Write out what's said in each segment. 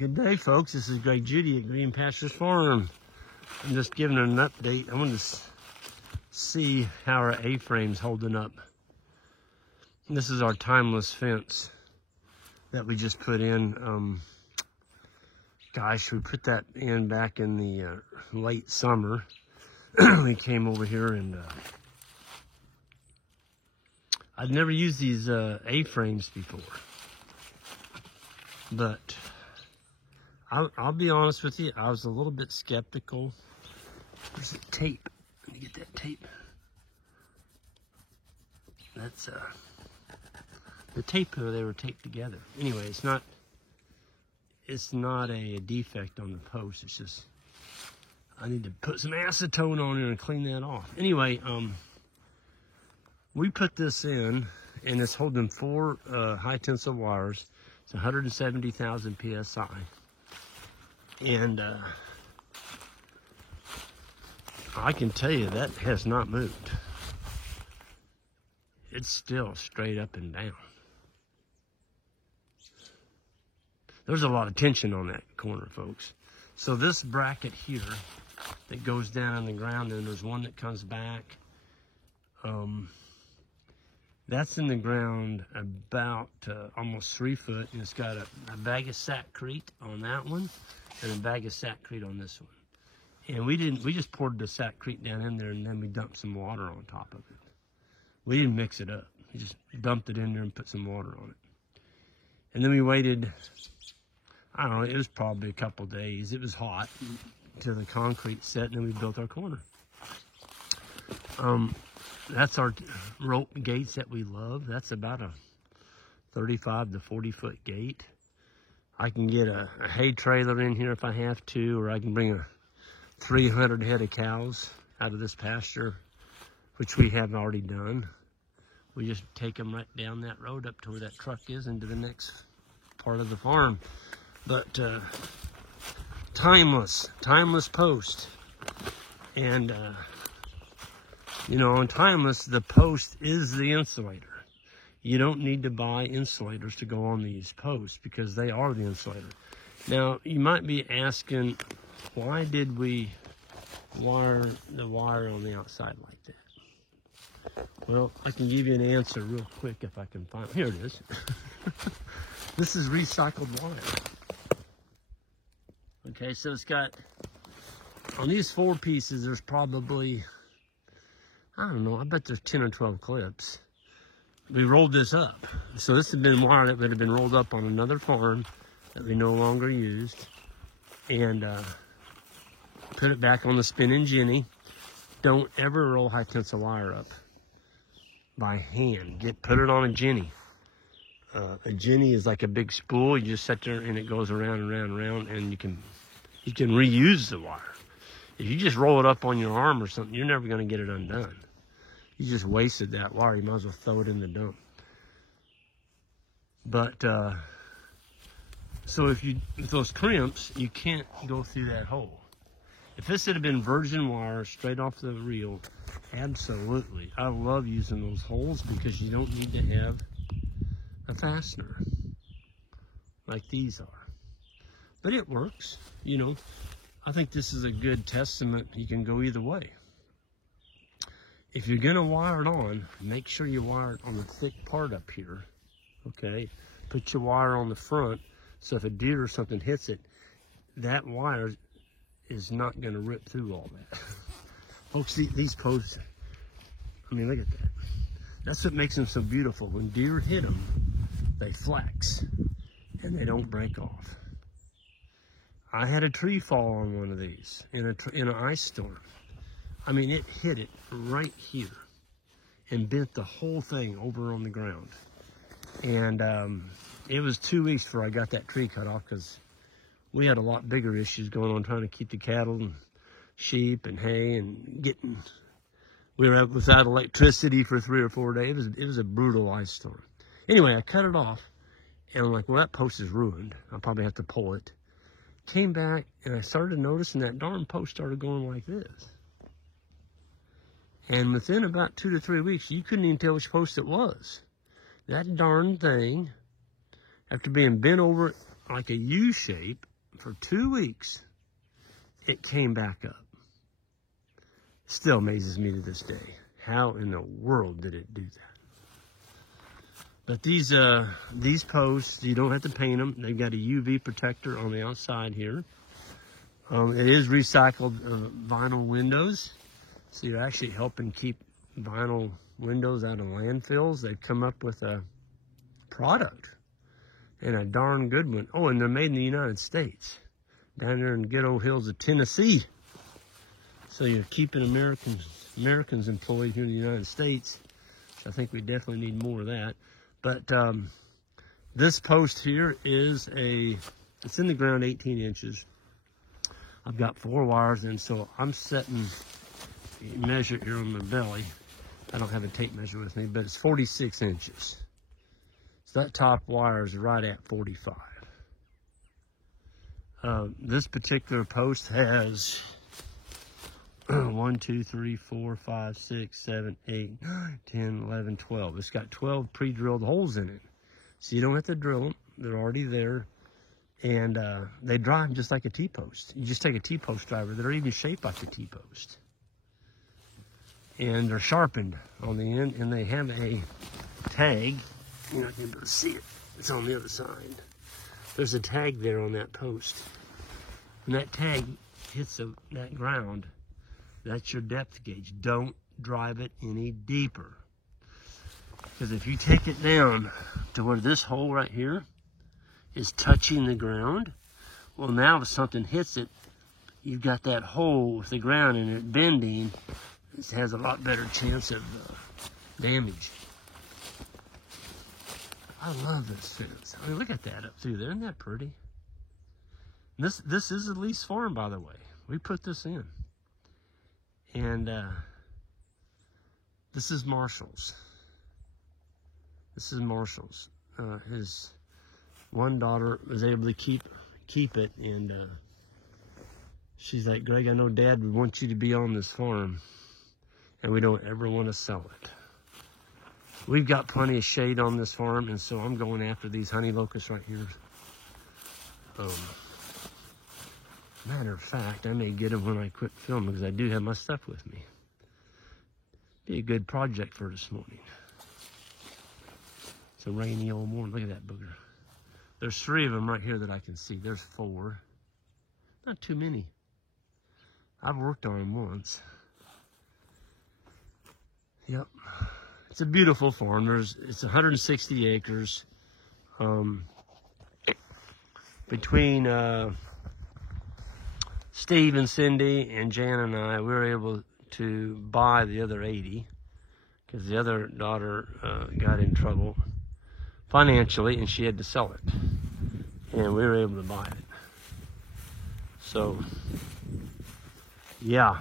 Good day, folks. This is Greg Judy at Green Pastures Farm. I'm just giving an update. I want to see how our A-frame's holding up. This is our timeless fence that we just put in. Gosh, we put that in back in the late summer. We came over here and I'd never used these A-frames before. But I'll be honest with you, I was a little bit skeptical. There's a tape. Let me get that tape. That's the tape they were taped together. Anyway, it's not a defect on the post. It's just I need to put some acetone on it and clean that off. Anyway, we put this in, and it's holding 4 high tensile wires. It's 170,000 psi, and I can tell you that has not moved. It's still straight up and down. There's a lot of tension on that corner, folks. So this bracket here that goes down on the ground, and there's one that comes back. That's in the ground about almost 3 foot, and it's got a bag of Sakrete on that one, and a bag of Sakrete on this one. And we just poured the Sakrete down in there, and then we dumped some water on top of it. We didn't mix it up. We just dumped it in there and put some water on it. And then we waited, I don't know, it was probably a couple days. It was hot till the concrete set, and then we built our corner. That's our rope gates that we love. That's about a 35 to 40 foot gate. I can get a hay trailer in here if I have to, or I can bring a 300 head of cows out of this pasture, which we have already done. We just take them right down that road up to where that truck is into the next part of the farm. But timeless post. And you know, on timeless, the post is the insulator. You don't need to buy insulators to go on these posts because they are the insulator. Now, you might be asking, why did we wire the wire on the outside like that? Well, I can give you an answer real quick if I can find it. Here it is. This is recycled wire. Okay, so it's got, on these 4 pieces, there's probably, I don't know, I bet there's 10 or 12 clips. We rolled this up. So this had been wire that would have been rolled up on another farm that we no longer used. And put it back on the spinning Jenny. Don't ever roll high tensile wire up by hand. Put it on a Jenny. A Jenny is like a big spool. You just sit there and it goes around and around and around, and you can reuse the wire. If you just roll it up on your arm or something, you're never going to get it undone. You just wasted that wire. You might as well throw it in the dump. But, so if those crimps, you can't go through that hole. If this had been virgin wire straight off the reel, absolutely. I love using those holes because you don't need to have a fastener like these are. But it works, you know. I think this is a good testament. You can go either way. If you're gonna wire it on, make sure you wire it on the thick part up here, okay? Put your wire on the front, so if a deer or something hits it, that wire is not gonna rip through all that. Folks, these posts, I mean, look at that. That's what makes them so beautiful. When deer hit them, they flex, and they don't break off. I had a tree fall on one of these in an ice storm. I mean, it hit it right here and bent the whole thing over on the ground. And it was 2 weeks before I got that tree cut off because we had a lot bigger issues going on trying to keep the cattle and sheep and hay and we were without electricity for 3 or 4 days. It was a brutal ice storm. Anyway, I cut it off and I'm like, well, that post is ruined. I'll probably have to pull it. Came back and I started noticing that darn post started going like this. And within about 2 to 3 weeks, you couldn't even tell which post it was. That darn thing, after being bent over like a U shape, for 2 weeks, it came back up. Still amazes me to this day. How in the world did it do that? But these posts, you don't have to paint them. They've got a UV protector on the outside here. It is recycled vinyl windows, so you're actually helping keep vinyl windows out of landfills. They've come up with a product, and a darn good one. Oh, and they're made in the United States, down there in good old hills of Tennessee. So you're keeping Americans employed here in the United States. I think we definitely need more of that. But this post here is it's in the ground 18 inches. I've got 4 wires, and so I'm setting, measure here on my belly. I don't have a tape measure with me, but it's 46 inches. So that top wire is right at 45. This particular post has 1, 2, 3, 4, 5, 6, 7, 8, 9, 10, 11, 12. It's got 12 pre-drilled holes in it. So you don't have to drill them. They're already there. And they drive just like a T-post. You just take a T-post driver. They're even shaped like a T-post. And they're sharpened on the end. And they have a tag. You're not going to be able to see it. It's on the other side. There's a tag there on that post. When that tag hits that ground, that's your depth gauge. Don't drive it any deeper. Because if you take it down to where this hole right here is touching the ground, well, now if something hits it, you've got that hole with the ground and it bending. It has a lot better chance of damage. I love this fence. I mean, look at that up through there. Isn't that pretty? This is a lease farm, by the way. We put this in. And this is Marshall's. This is Marshall's. His one daughter was able to keep it, and she's like, Greg, I know Dad would want you to be on this farm, and we don't ever want to sell it. We've got plenty of shade on this farm, and so I'm going after these honey locusts right here. Matter of fact, I may get them when I quit filming, because I do have my stuff with me. Be a good project for this morning. It's a rainy old morning. Look at that booger. There's 3 of them right here that I can see. There's 4. Not too many. I've worked on them once. Yep. It's a beautiful farm. It's 160 acres. Between Steve and Cindy and Jan and I, we were able to buy the other 80 because the other daughter got in trouble financially and she had to sell it. And we were able to buy it. So, yeah.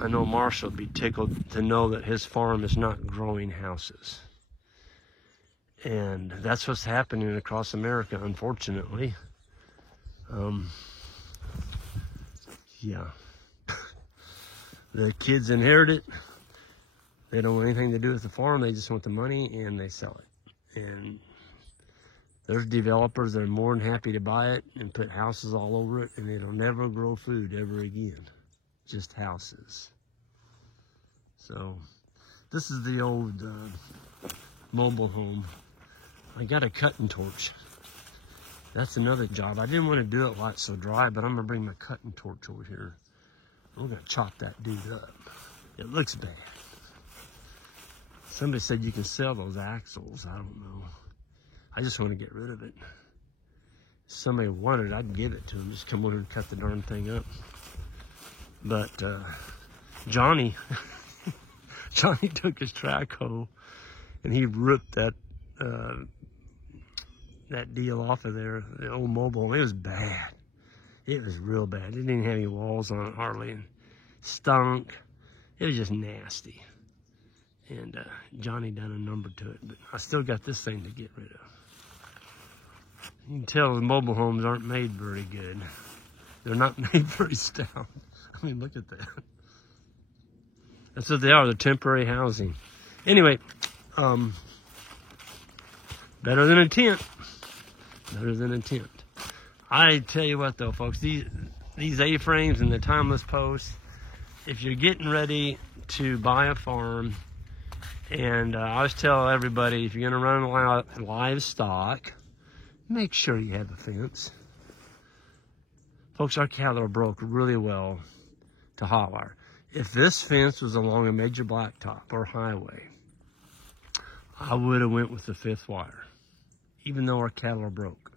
I know Marshall would be tickled to know that his farm is not growing houses. And that's what's happening across America, unfortunately. Yeah. The kids inherit it. They don't want anything to do with the farm. They just want the money and they sell it. And there's developers that are more than happy to buy it and put houses all over it, and it'll never grow food ever again. Just houses. So this is the old mobile home. I got a cutting torch. That's another job. I didn't want to do it while it's so dry, but I'm gonna bring my cutting torch over here. I'm gonna chop that dude up. It looks bad. Somebody said you can sell those axles. I don't know. I just want to get rid of it. If somebody wanted it, I'd give it to them. Just come over and cut the darn thing up. But Johnny, Johnny took his track hoe and he ripped that that deal off of there, the old mobile home. It was bad. It was real bad. It didn't even have any walls on it hardly, and stunk. It was just nasty. And Johnny done a number to it, but I still got this thing to get rid of. You can tell the mobile homes aren't made very good. They're not made very stout. I mean, look at that. That's what they are. They're temporary housing. Anyway, better than a tent. better than a tent. I tell you what though, folks, these A-frames and the timeless posts, if you're getting ready to buy a farm, and I always tell everybody, if you're gonna run livestock, make sure you have a fence. Folks, our cattle are broke really well to hot wire. If this fence was along a major blacktop or highway, I would have went with the 5th wire, even though our cattle are broke.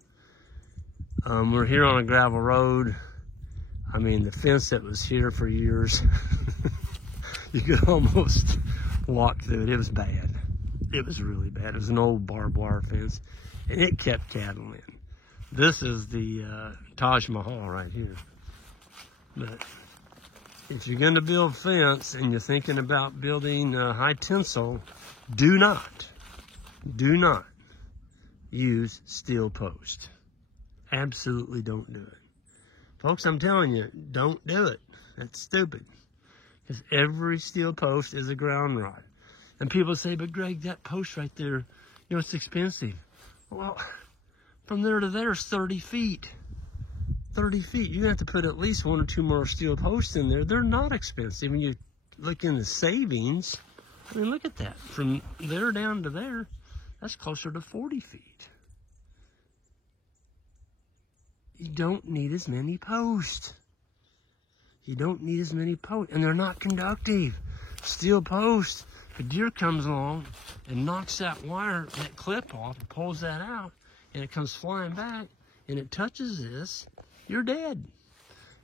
We're here on a gravel road. I mean, the fence that was here for years, you could almost walk through it. It was bad. It was really bad. It was an old barbed wire fence, and it kept cattle in. This is the Taj Mahal right here. But if you're going to build fence and you're thinking about building high tensile, do not use steel post. Absolutely don't do it. Folks, I'm telling you, don't do it. That's stupid. Because every steel post is a ground rod. And people say, but Greg, that post right there, you know, it's expensive. Well, from there to there is 30 feet. 30 feet. You're going to have to put at least 1 or 2 more steel posts in there. They're not expensive. When you look in the savings, I mean, look at that. From there down to there, that's closer to 40 feet. You don't need as many posts. You don't need as many posts. And they're not conductive. Steel posts, if a deer comes along and knocks that wire, that clip off, and pulls that out, and it comes flying back, and it touches this, you're dead.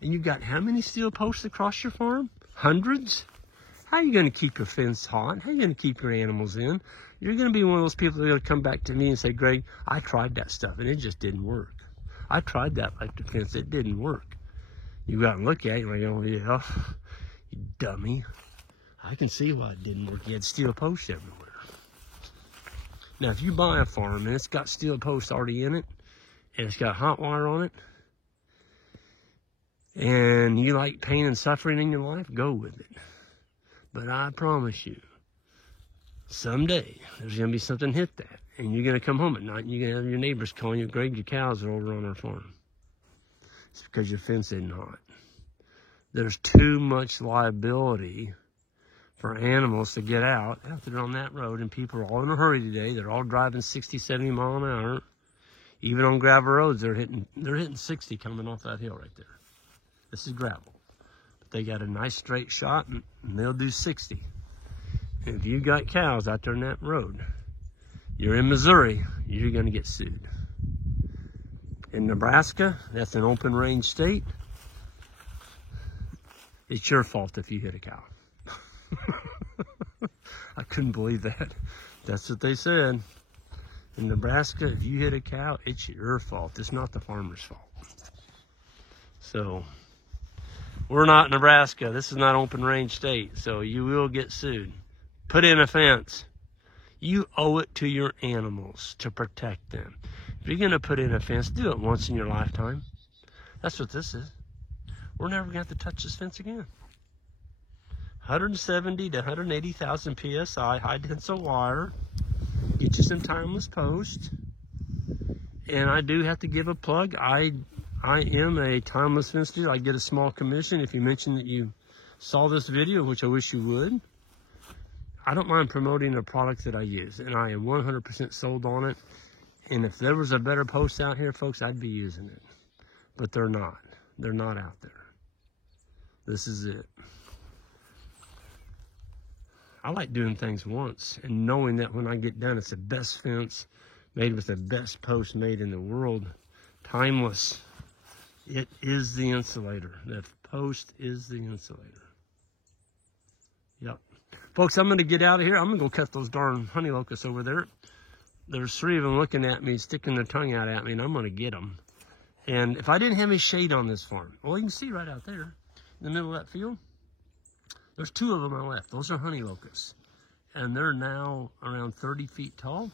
And you've got how many steel posts across your farm? Hundreds? How are you going to keep your fence hot? How are you going to keep your animals in? You're going to be one of those people that are going to come back to me and say, Greg, I tried that stuff, and it just didn't work. I tried that electric fence, it didn't work. You go out and look at it, and you're like, oh, yeah, you dummy. I can see why it didn't work. You had steel posts everywhere. Now, if you buy a farm and it's got steel posts already in it, and it's got hot wire on it, and you like pain and suffering in your life, go with it. But I promise you, someday there's going to be something hit that. And you're going to come home at night and you're going to have your neighbors calling you, Greg, your cows are over on our farm. It's because your fence isn't hot. There's too much liability for animals to get out there on that road, and people are all in a hurry today. They're all driving 60, 70 miles an hour. Even on gravel roads, they're hitting 60 coming off that hill right there. This is gravel. But they got a nice straight shot, and they'll do 60. And if you got cows out there on that road, you're in Missouri, you're going to get sued. In Nebraska, that's an open range state. It's your fault if you hit a cow. I couldn't believe that. That's what they said. In Nebraska, if you hit a cow, it's your fault. It's not the farmer's fault. So, we're not Nebraska. This is not an open range state, so you will get sued. Put in a fence. You owe it to your animals to protect them. If you're going to put in a fence, do it once in your lifetime. That's what this is. We're never going to have to touch this fence again. 170 to 180,000 PSI, high tensile wire. Get you some timeless posts. And I do have to give a plug. I am a timeless fence dealer. I get a small commission if you mention that you saw this video, which I wish you would. I don't mind promoting a product that I use, and I am 100% sold on it. And if there was a better post out here, folks, I'd be using it. But they're not. They're not out there. This is it. I like doing things once and knowing that when I get done, it's the best fence made with the best post made in the world. Timeless. It is the insulator. The post is the insulator. Yep. Folks, I'm going to get out of here. I'm going to go cut those darn honey locusts over there. There's 3 of them looking at me, sticking their tongue out at me, and I'm going to get them. And if I didn't have any shade on this farm, well, you can see right out there in the middle of that field, there's 2 of them on the left. Those are honey locusts. And they're now around 30 feet tall.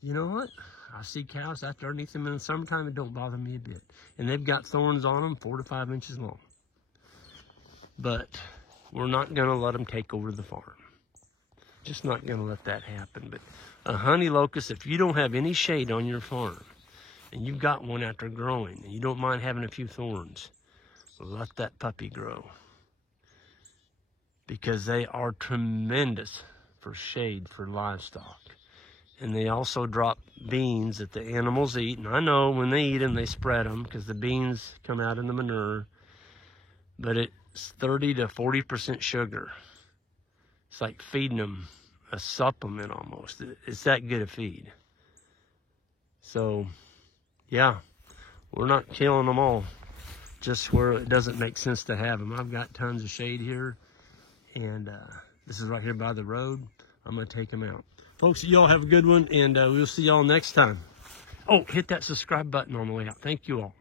You know what? I see cows out there underneath them in the summertime. It don't bother me a bit. And they've got thorns on them 4 to 5 inches long. But we're not going to let them take over the farm. Just not going to let that happen. But a honey locust, if you don't have any shade on your farm, and you've got one after growing, and you don't mind having a few thorns, let that puppy grow. Because they are tremendous for shade for livestock. And they also drop beans that the animals eat. And I know when they eat them, they spread them because the beans come out in the manure. But it's 30 to 40% sugar. It's like feeding them a supplement almost. It's that good a feed. So, yeah, we're not killing them all. Just where it doesn't make sense to have them. I've got tons of shade here. And this is right here by the road. I'm going to take them out. Folks, y'all have a good one, and we'll see y'all next time. Oh, hit that subscribe button on the way out. Thank you all.